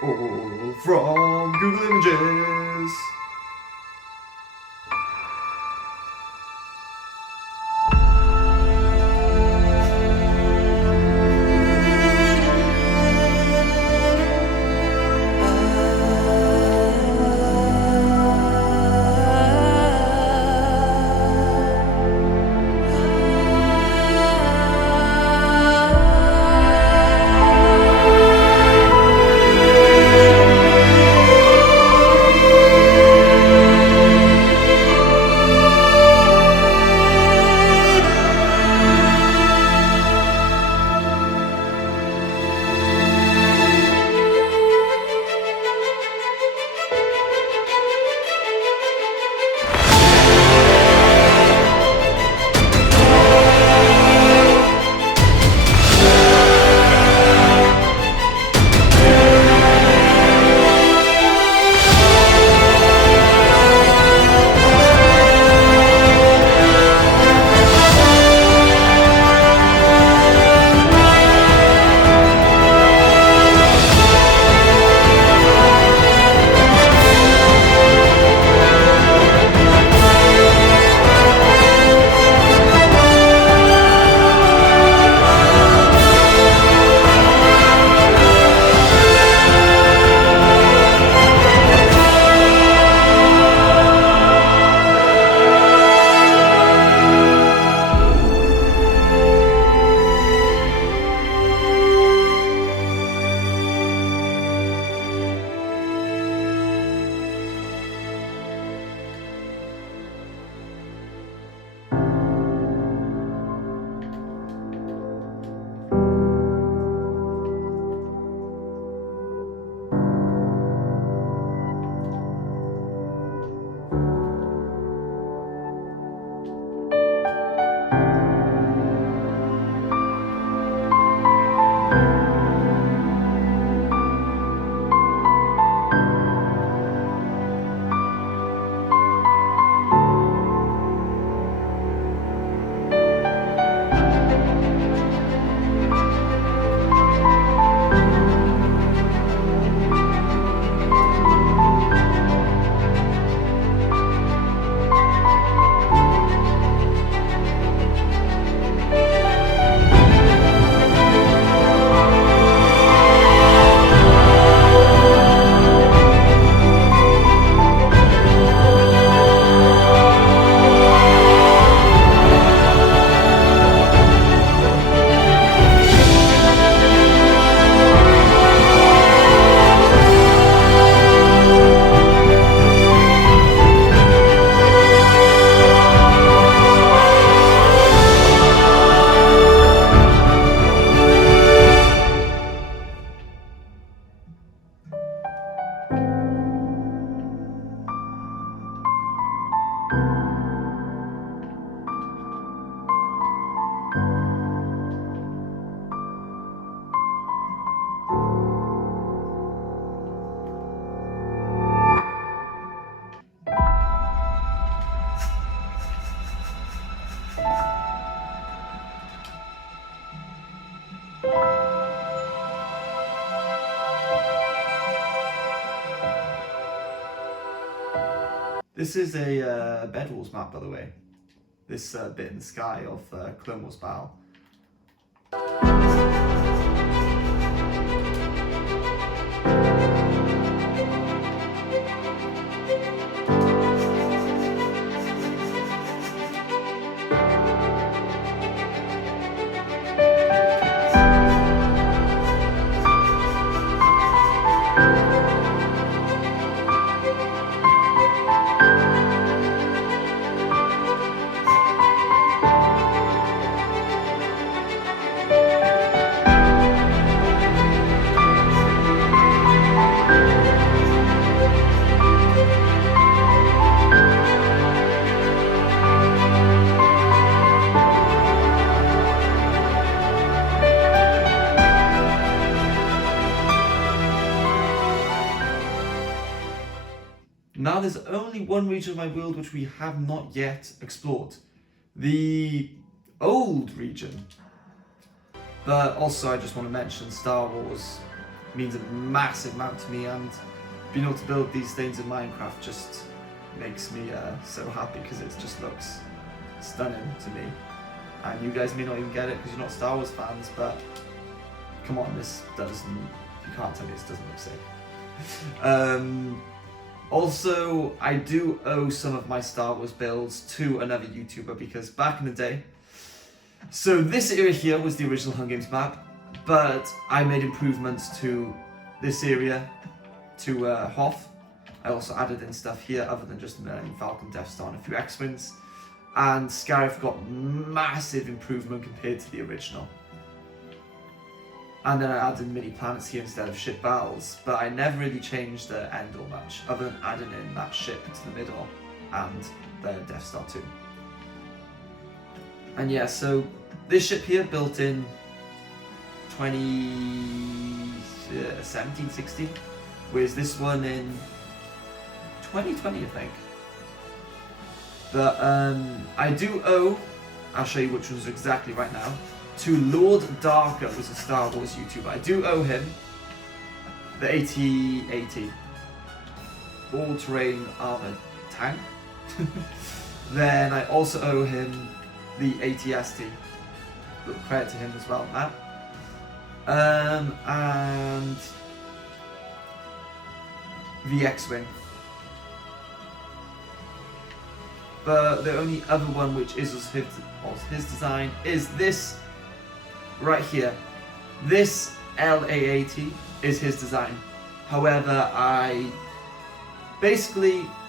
from Google Images. This is a Bed Wars map, by the way. This bit in the sky of Clone Wars Battle. Now there's only one region of my world which we have not yet explored. The old region. But also I just want to mention Star Wars means a massive amount to me, and being able to build these things in Minecraft just makes me so happy because it just looks stunning to me. And you guys may not even get it because you're not Star Wars fans, but come on, this doesn't, you can't tell me this doesn't look sick. Also, I do owe some of my Star Wars builds to another YouTuber because back in the day, so this area here was the original Hunger Games map, but I made improvements to this area, to Hoth. I also added in stuff here other than just the Millennium Falcon, Death Star, and a few X-Wings. And Scarif got massive improvement compared to the original. And then I added mini planets here instead of ship battles, but I never really changed the Endor much, other than adding in that ship to the middle and the Death Star too. And yeah, so this ship here built in 2017, 16, whereas this one in 2020, I think. But I do owe, I'll show you which ones exactly right now, to Lord Darker, who's a Star Wars YouTuber. I do owe him the AT-AT, all-terrain armored tank. Then I also owe him the AT-ST. Look, credit to him as well on that. And the X-Wing. But the only other one which is his design is this right here. This LAAT is his design. However,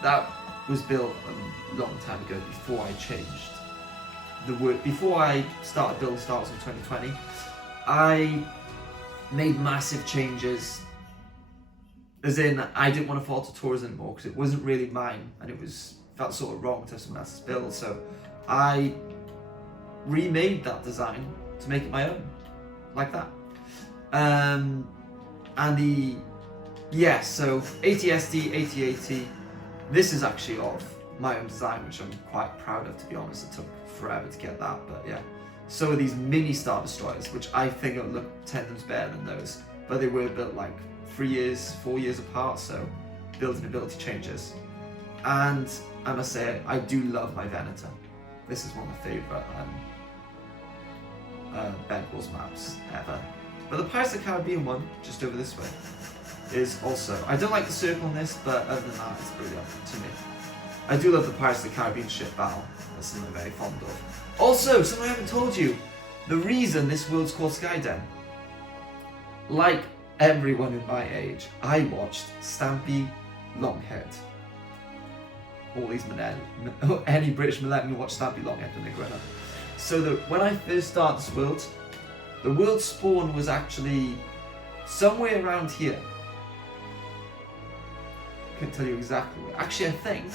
that was built a long time ago before I changed the word. Before I started building Star Wars in 2020, I made massive changes. As in, I didn't want to follow tutorials anymore because it wasn't really mine, and it felt sort of wrong to have someone else's build. So I remade that design to make it my own, like that. So AT-ST, AT-AT, this is actually of my own design, which I'm quite proud of, to be honest. It took forever to get that, but yeah. So are these mini Star Destroyers, which I think look 10 times better than those, but they were built like 4 years apart, so building ability changes. And I must say, I do love my Venator. This is one of my favourite Bed Wars maps ever. But the Pirates of the Caribbean one, just over this way, is also, I don't like the circle on this, but other than that, it's brilliant to me. I do love the Pirates of the Caribbean ship battle. That's something I'm very fond of. Also, something I haven't told you, the reason this world's called Skyden. Like everyone in my age, I watched Stampy Longhead. All these any British millennial watch Stampy Longhead when they're growing up. So that when I first started this world, the world spawn was actually somewhere around here. I couldn't tell you exactly where. Actually, I think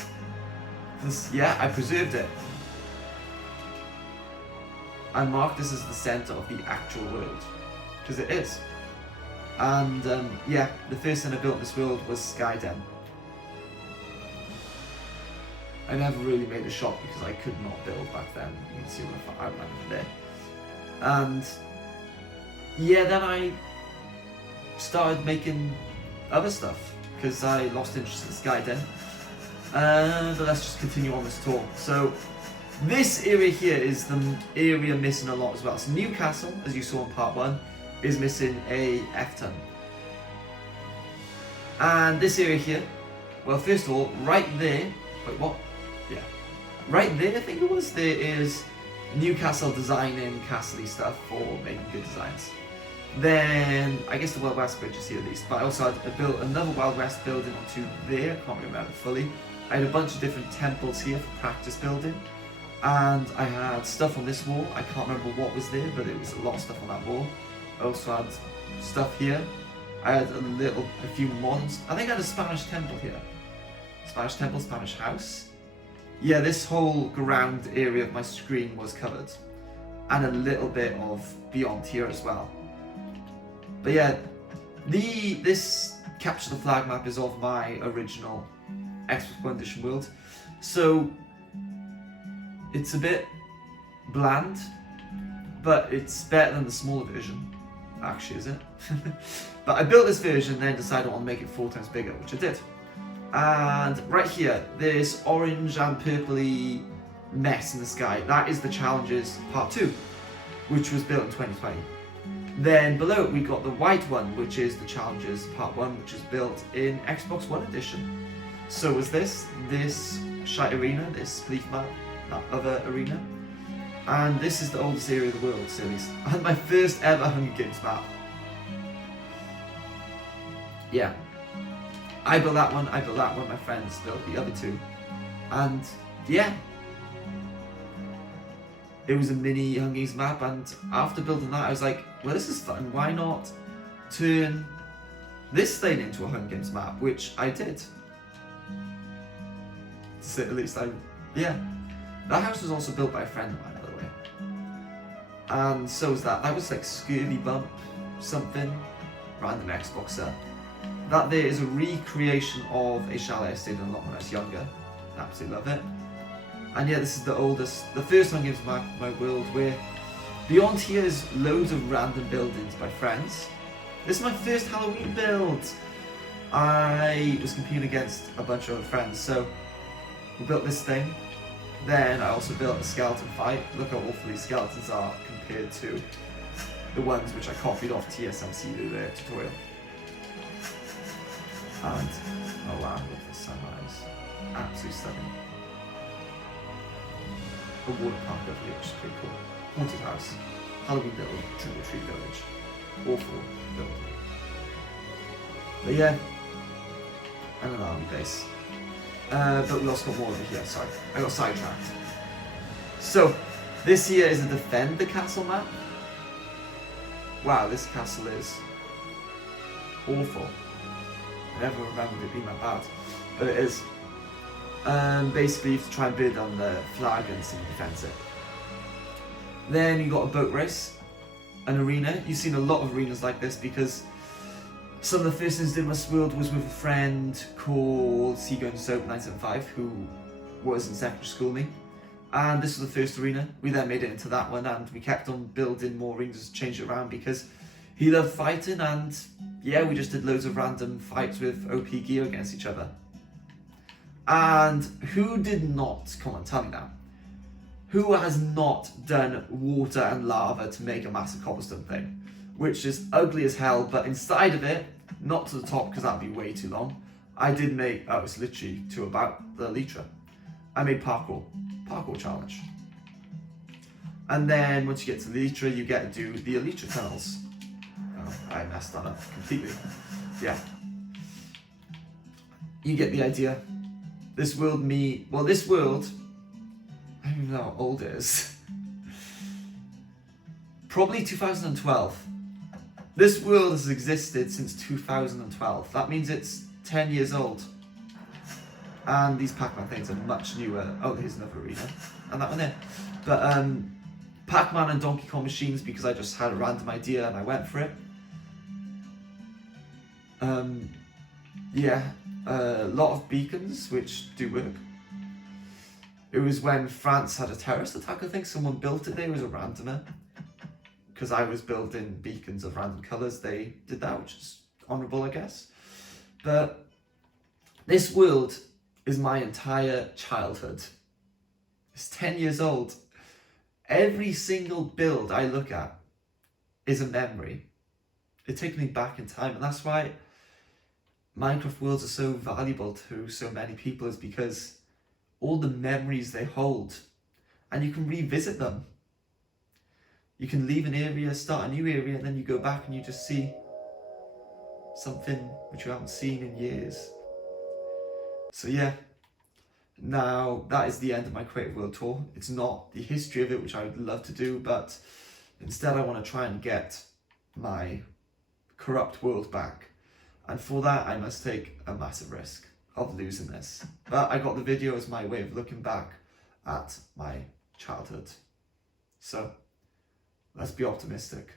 I preserved it. I marked this as the center of the actual world, because it is. And the first thing I built in this world was Skyden. I never really made a shop because I could not build back then. You can see what I outlined there. And then I started making other stuff because I lost interest in Skyden. But let's just continue on this tour. So this area here is the area missing a lot as well. So Newcastle, as you saw in part 1, is missing a F-ton. And this area here, well, first of all, right there, wait, what? Yeah. Right there, I think it was, there is Newcastle designing castle-y stuff for making good designs. Then, I guess the Wild West bridge is here at least, but I also had built another Wild West building onto there, I can't remember fully. I had a bunch of different temples here for practice building. And I had stuff on this wall, I can't remember what was there, but it was a lot of stuff on that wall. I also had stuff here. I had a few models. I think I had a Spanish temple here. Spanish temple, Spanish house. Yeah, this whole ground area of my screen was covered. And a little bit of beyond here as well. But yeah, this Capture the Flag map is of my original Xbox One Edition world. So it's a bit bland, but it's better than the smaller version. actually, is it? But I built this version, then decided I want to make it 4 times bigger, which I did. And right here, this orange and purpley mess in the sky, that is the Challenges Part 2, which was built in 2020. Then below it we got the white one, which is the Challenges Part 1, which is built in Xbox One Edition. So was this Shite Arena, this Spleef map, that other arena. And this is the oldest area of the world, series. And my first ever Hunger Games map. Yeah. I built that one, my friends built the other 2. And yeah. It was a mini Hunger Games map, and after building that I was like, well, this is fun, why not turn this thing into a Hunger Games map, which I did. To say the least, yeah. That house was also built by a friend of mine, by the way. And so was that. That was like Scurvy Bump something, random Xboxer. That there is a recreation of a chalet I stayed in a lot when I was younger. Absolutely love it. And yeah, this is the first Hunger Games map of my world, where beyond here is loads of random buildings by friends. This is my first Halloween build. I was competing against a bunch of other friends, so we built this thing. Then I also built a skeleton fight. Look how awful these skeletons are compared to the ones which I copied off TSMC to their tutorial. And oh wow, look at the sunrise. Absolutely stunning. A water park over here, which is pretty cool. Haunted house. Halloween build, trick or treat village. Awful build. But yeah, and an army base. But we also got more over here, sorry. I got sidetracked. So, this here is a defend the castle map. Wow, this castle is awful. I never remembered it being that bad, but it is. Basically, you have to try and bid on the flag and see if defends it. Then you got a boat race, an arena. You've seen a lot of arenas like this because some of the first things I did in my world was with a friend called Seagoing Soap 975, who was in secondary school with me. And this was the first arena. We then made it into that one, and we kept on building more arenas, changed it around because he loved fighting, and yeah, we just did loads of random fights with OP gear against each other. And who did not, come on, tell me now, who has not done water and lava to make a massive cobblestone thing? Which is ugly as hell, but inside of it, not to the top because that'd be way too long, I did make, oh, it's literally to about the elytra. I made parkour challenge. And then once you get to the elytra, you get to do the elytra tunnels. Oh, I messed that up completely. Yeah. You get the idea. This world, I don't even know how old it is. Probably 2012. This world has existed since 2012. That means it's 10 years old. And these Pac-Man things are much newer. Oh, here's another arena. And that one there. But Pac-Man and Donkey Kong machines, because I just had a random idea and I went for it. Yeah, a lot of beacons, which do work. It was when France had a terrorist attack, I think. Someone built it there, it was a randomer. Because I was building beacons of random colours, they did that, which is honourable, I guess. But this world is my entire childhood. It's 10 years old. Every single build I look at is a memory. It takes me back in time, and that's why Minecraft worlds are so valuable to so many people, is because all the memories they hold, and you can revisit them. You can leave an area, start a new area, and then you go back and you just see something which you haven't seen in years. So yeah, now that is the end of my Creative World Tour. It's not the history of it, which I would love to do, but instead I want to try and get my corrupt world back. And for that, I must take a massive risk of losing this. But I got the video as my way of looking back at my childhood. So let's be optimistic.